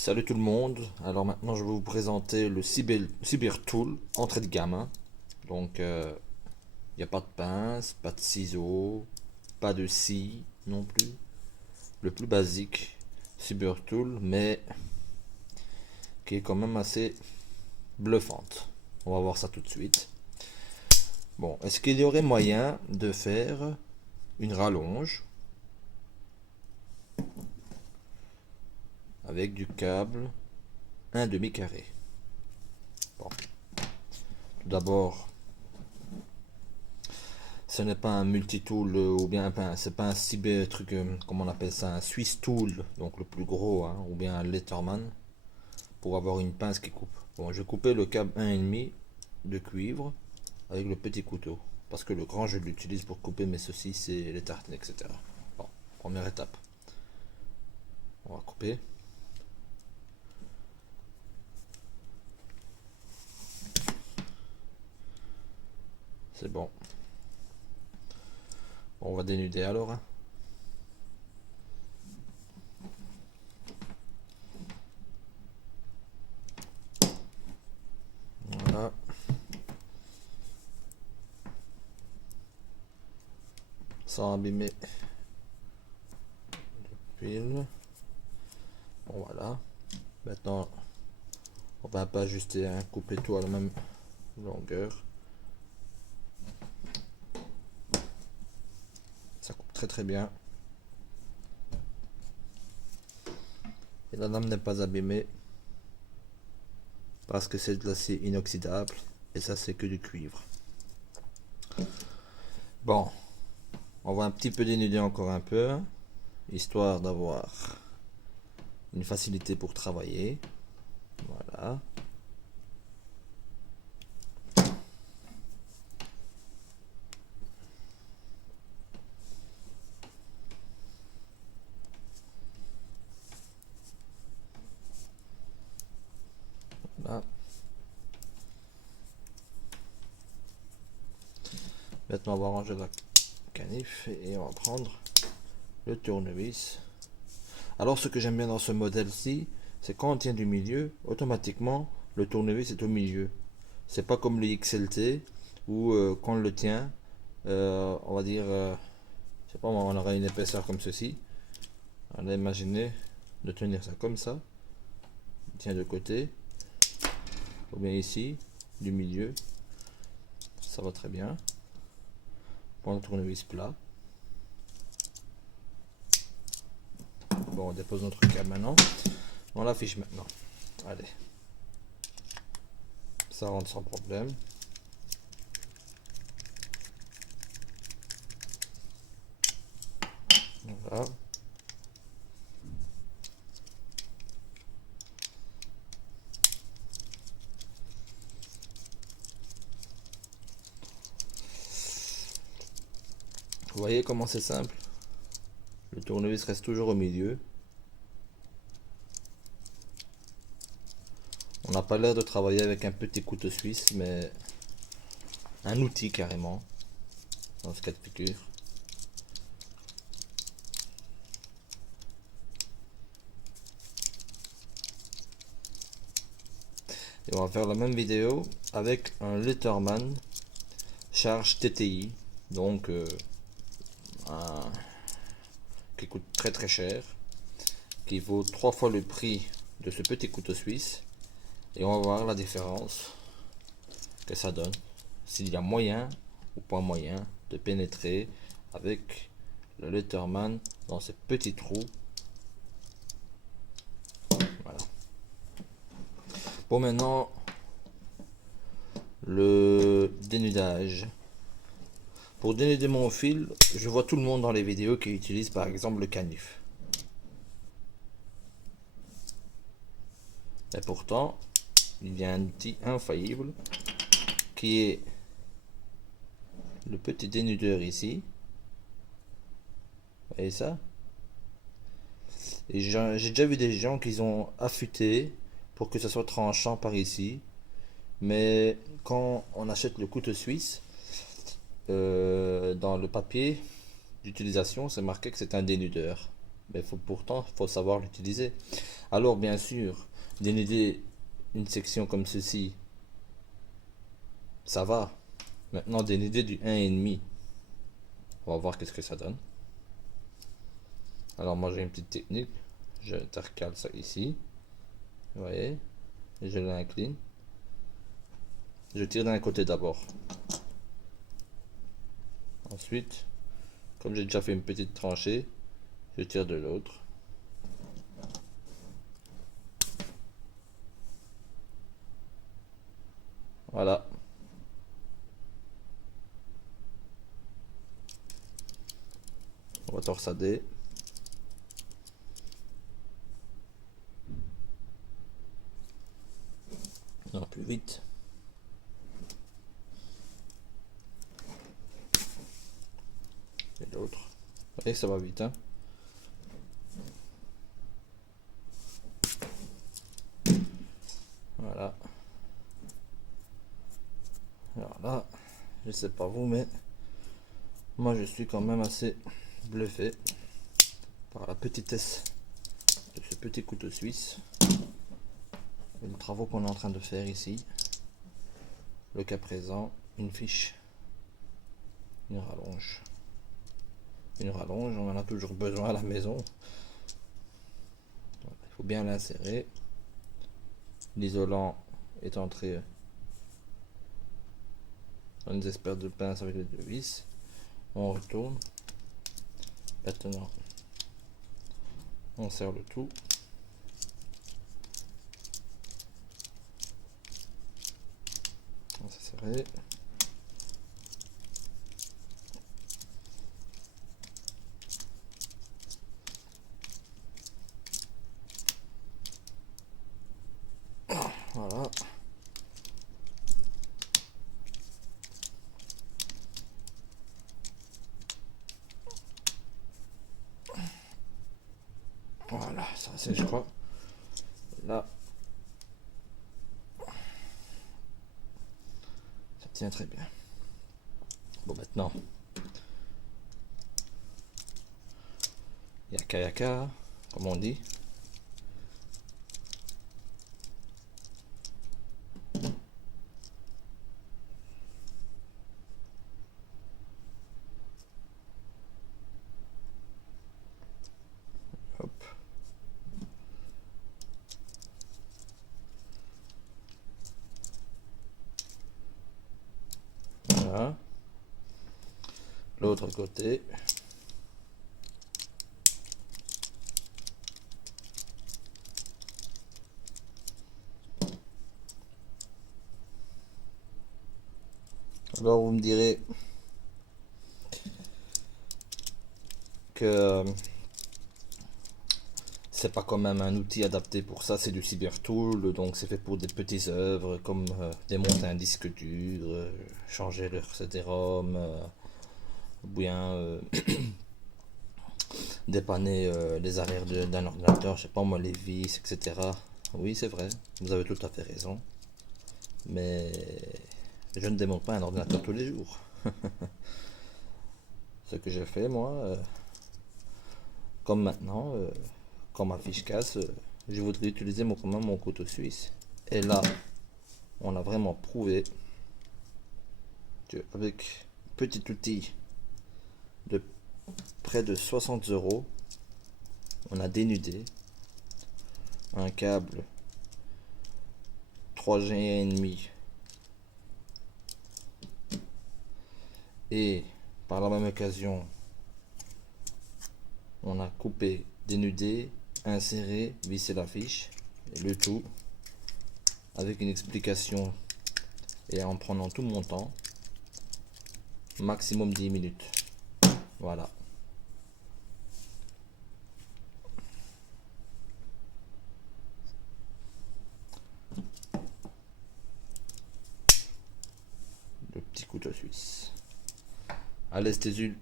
Salut tout le monde, alors maintenant je vais vous présenter le Cyber Tool entrée de gamme, hein. Donc il n'y a pas de pince, pas de ciseaux, pas de scie non plus. Le plus basique Cyber Tool, mais qui est quand même assez bluffante. On va voir ça tout de suite. Bon, est-ce qu'il y aurait moyen de faire une rallonge avec du câble un demi-carré? Bon, tout d'abord, ce n'est pas un multitool ou bien c'est pas un cyber truc, comment on appelle ça, un Swiss tool, donc le plus gros, hein, ou bien un Letterman, pour avoir une pince qui coupe. Bon, je vais couper le câble 1,5 de cuivre avec le petit couteau, parce que le grand je l'utilise pour couper mes saucisses et les tartines, etc. Bon, première étape, on va couper. C'est bon. Bon, on va dénuder alors, hein. Voilà. Sans abîmer l'huile. Bon, voilà. Maintenant, on va pas ajuster, hein, couper tout à la même longueur. Ça coupe très très bien. Et la lame n'est pas abîmée parce que c'est de l'acier inoxydable et ça c'est que du cuivre. Bon, on va un petit peu dénuder encore un peu, histoire d'avoir une facilité pour travailler. Voilà. Voilà. Maintenant on va ranger la canif et on va prendre le tournevis. Alors ce que j'aime bien dans ce modèle-ci, c'est quand on tient du milieu, automatiquement le tournevis est au milieu. C'est pas comme le XLT où quand on le tient, on va dire, je sais pas, on aurait une épaisseur comme ceci. Allez, imaginez de tenir ça comme ça, tient de côté, ou bien ici, du milieu, ça va très bien. Prends le tournevis plat. Bon, on dépose notre câble maintenant. On l'affiche maintenant. Allez. Ça rentre sans problème. Voilà. Vous voyez comment c'est simple? Le tournevis reste toujours au milieu. On n'a pas l'air de travailler avec un petit couteau suisse, mais un outil carrément, dans ce cas de figure. Et on va faire la même vidéo avec un Letterman charge TTI, donc qui coûte très très cher, qui vaut 3 fois le prix de ce petit couteau suisse. Et on va voir la différence que ça donne, s'il y a moyen ou pas moyen de pénétrer avec le Letterman dans ces petits trous. Voilà. Bon, maintenant le dénudage. Pour dénuder mon fil, je vois tout le monde dans les vidéos qui utilise par exemple le canif. Et pourtant, il y a un outil infaillible qui est le petit dénudeur ici. Vous voyez ça? Et j'ai déjà vu des gens qui ont affûté pour que ça soit tranchant par ici. Mais quand on achète le couteau suisse, dans le papier d'utilisation, c'est marqué que c'est un dénudeur. Mais pourtant, il faut savoir l'utiliser. Alors, bien sûr, dénuder une section comme ceci, ça va. Maintenant, dénuder du 1,5. On va voir qu'est-ce que ça donne. Alors, moi, j'ai une petite technique. Je intercale ça ici. Vous voyez? Et je l'incline. Je tire d'un côté d'abord. Ensuite, comme j'ai déjà fait une petite tranchée, je tire de l'autre. Voilà. On va torsader. Non, plus vite. Et l'autre. Vous voyez que ça va vite, hein? Voilà. Alors là, je sais pas vous, mais moi je suis quand même assez bluffé par la petitesse de ce petit couteau suisse et les travaux qu'on est en train de faire ici. Le cas présent, une fiche, une rallonge. Une rallonge, on en a toujours besoin à la maison. Il faut bien l'insérer. L'isolant est entré dans une espèce de pince avec les deux vis. On retourne. Maintenant, on serre le tout. On s'est serré. Voilà. Voilà, ça c'est je crois. Là, ça tient très bien. Bon, maintenant, yaka yaka, comme on dit. Hop. Voilà. L'autre côté. Alors vous me direz que c'est pas quand même un outil adapté pour ça, c'est du cybertool, donc c'est fait pour des petites œuvres comme démonter un disque dur, changer leur CD-ROM, ou bien dépanner les arrières d'un ordinateur, je sais pas moi, les vis, etc. Oui, c'est vrai, vous avez tout à fait raison, mais je ne démonte pas un ordinateur tous les jours. Ce que j'ai fait moi, comme maintenant, quand ma fiche casse, je voudrais utiliser quand même mon couteau suisse. Et là, on a vraiment prouvé qu'avec un petit outil de près de 60 €, on a dénudé un câble 3G et demi et par la même occasion on a coupé, dénudé, inséré, vissé la fiche, et le tout avec une explication et en prenant tout mon temps, maximum 10 minutes. Voilà. Le petit couteau suisse. Allez, Stézul.